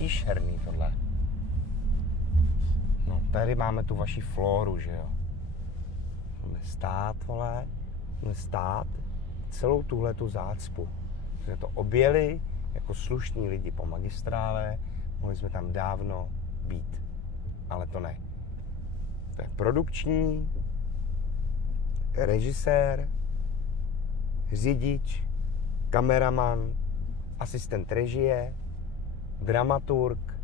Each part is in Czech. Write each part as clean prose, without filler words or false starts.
příšerný tohle. No, tady máme tu vaši floru, že jo. Můžeme stát, vole. Můžeme stát celou tuhletu zácpu. Jsme to objeli jako slušní lidi po magistrále. Mohli jsme tam dávno být. Ale to ne. To je produkční, režisér, řidič, kameraman, asistent režie, dramaturg.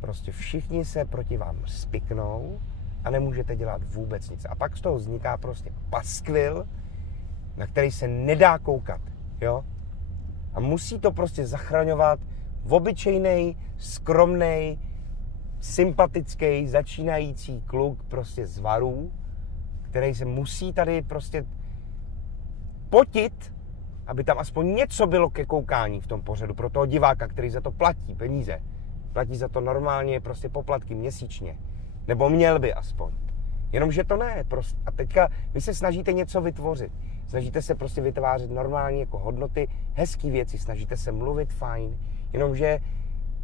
Prostě všichni se proti vám spiknou a nemůžete dělat vůbec nic. A pak z toho vzniká prostě paskvil, na který se nedá koukat, jo? A musí to prostě zachraňovat obyčejnej, skromnej, sympatický, začínající kluk prostě z Varů, který se musí tady prostě potit, aby tam aspoň něco bylo ke koukání v tom pořadu pro toho diváka, který za to platí peníze. Platí za to normálně prostě poplatky měsíčně. Nebo měl by aspoň. Jenomže to ne. Prostě. A teďka vy se snažíte něco vytvořit. Snažíte se prostě vytvářet normálně jako hodnoty, hezký věci, snažíte se mluvit fajn, jenomže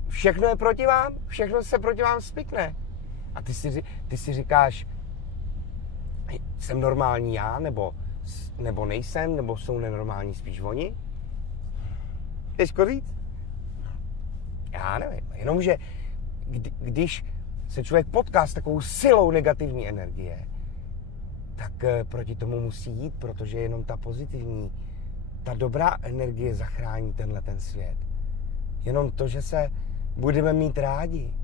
všechno je proti vám, všechno se proti vám spikne. A ty si říkáš, jsem normální já, nebo nejsem, nebo jsou nenormální spíš oni? Těžko říct? Já nevím, jenomže když se člověk potká s takovou silou negativní energie, tak proti tomu musí jít, protože jenom ta pozitivní, ta dobrá energie zachrání ten svět. Jenom to, že se budeme mít rádi,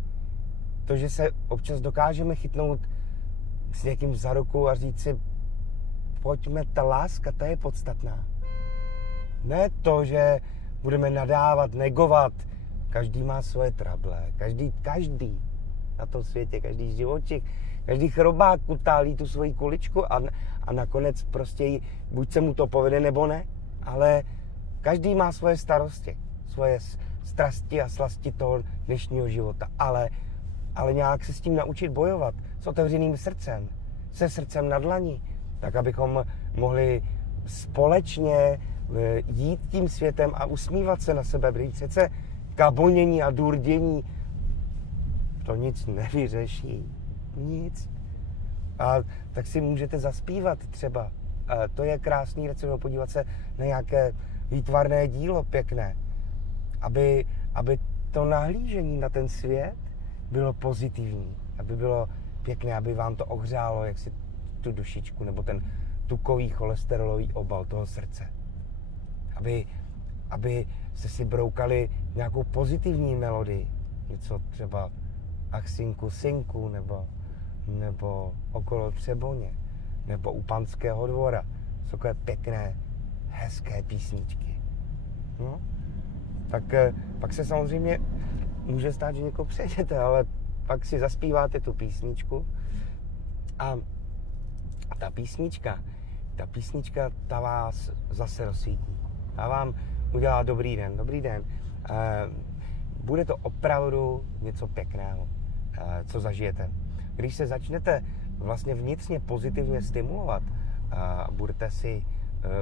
to, že se občas dokážeme chytnout s někým za ruku a říct si, pojďme, ta láska, ta je podstatná. Ne to, že budeme nadávat, negovat. Každý má svoje trable. Každý na tom světě, každý živočik, každý chrobák kutálí tu svoji kuličku a nakonec prostě buď se mu to povede, nebo ne. Ale každý má svoje starosti, svoje strasti a slasti toho dnešního života. Ale nějak se s tím naučit bojovat. S otevřeným srdcem. Se srdcem na dlani. Tak, abychom mohli společně jít tím světem a usmívat se na sebe. Protože přece kabonění a durdění to nic nevyřeší. Nic. A tak si můžete zaspívat třeba. To je krásný recept, podívat se na nějaké výtvarné dílo pěkné. Aby to nahlížení na ten svět bylo pozitivní. Aby bylo pěkné, aby vám to ohřálo, jak si tu dušičku, nebo ten tukový cholesterolový obal toho srdce. Aby jste si broukali nějakou pozitivní melodii. Něco třeba Ach synku, synku, nebo Okolo Třeboně, nebo U Panského dvora. Jsou takové pěkné, hezké písničky. No, tak pak se samozřejmě může stát, že někoho přejdete, ale pak si zaspíváte tu písničku a ta písnička ta vás zase rozsvítí. Ta vám udělá dobrý den. Bude to opravdu něco pěkného, co zažijete. Když se začnete vlastně vnitřně pozitivně stimulovat, budete si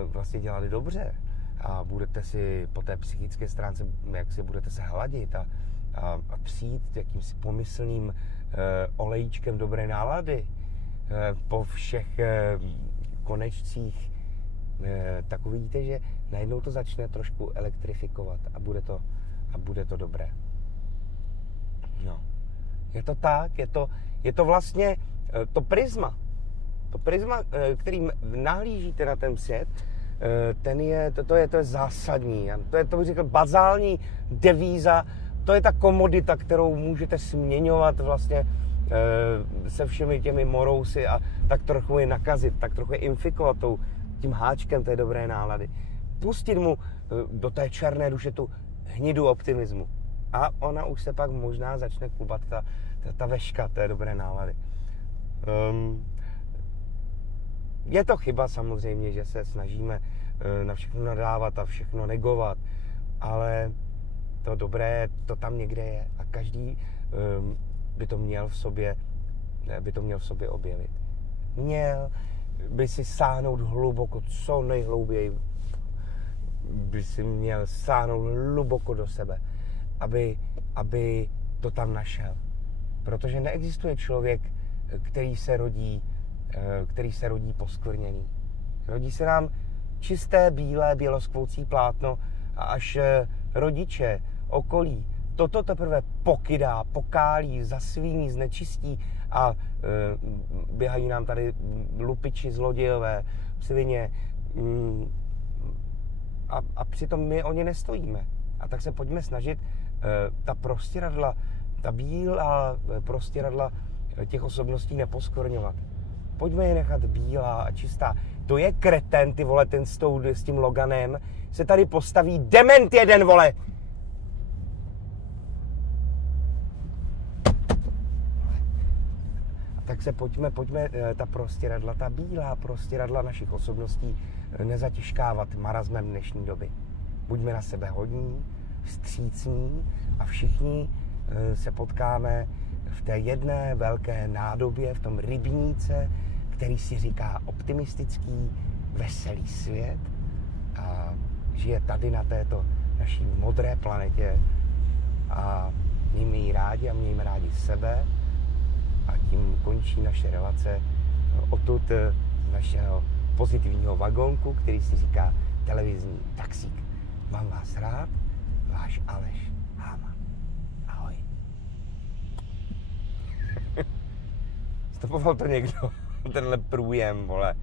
vlastně dělat dobře a budete si po té psychické stránce, jak si budete se hladit a přijít jakýmsi pomyslným olejčkem dobré nálady po všech konečcích, tak uvidíte, že najednou to začne trošku elektrifikovat a bude to dobré. No. Je to tak, je to vlastně to prisma, kterým nahlížíte na ten svět, to je zásadní. To bych řekl bazální devíza, to je ta komodita, kterou můžete směňovat vlastně se všemi těmi morousy a tak trochu je nakazit, tak trochu je infikovat tím háčkem té dobré nálady. Pustit mu do té černé duše tu hnidu optimismu. A ona už se pak možná začne klubat ta veška té dobré nálady. Je to chyba samozřejmě, že se snažíme na všechno nadávat a všechno negovat, ale to dobré, to tam někde je a každý by to měl v sobě objevit. Měl by si sáhnout hluboko, co nejhlouběji by si měl sáhnout hluboko do sebe, aby aby to tam našel. Protože neexistuje člověk, který se rodí poskvrněný. Rodí se nám čisté, bílé, běloskvoucí plátno a až rodiče, okolí, toto teprve pokydá, pokálí, zasvíní, znečistí a běhají nám tady lupiči, zlodějové, svině a přitom my o ně nestojíme. A tak se pojďme snažit ta prostěradla, ta bílá prostěradla těch osobností neposkvrňovat. Pojďme je nechat bílá a čistá. To je kreten, ty vole, ten s tím Loganem, se tady postaví dement jeden, vole! A tak se pojďme ta prostěradla, ta bílá prostěradla našich osobností nezatěžkávat marazmem dnešní doby. Buďme na sebe hodní, vstřícní a všichni se potkáme v té jedné velké nádobě, v tom rybníce, který si říká optimistický, veselý svět a žije tady na této naší modré planetě a mějme ji rádi a mějme rádi sebe a tím končí naše relace odtud z našeho pozitivního vagónku, který si říká televizní taxík. Mám vás rád, váš Aleš Háma. Ahoj. Stopoval to někdo, tenhle průjem, vole.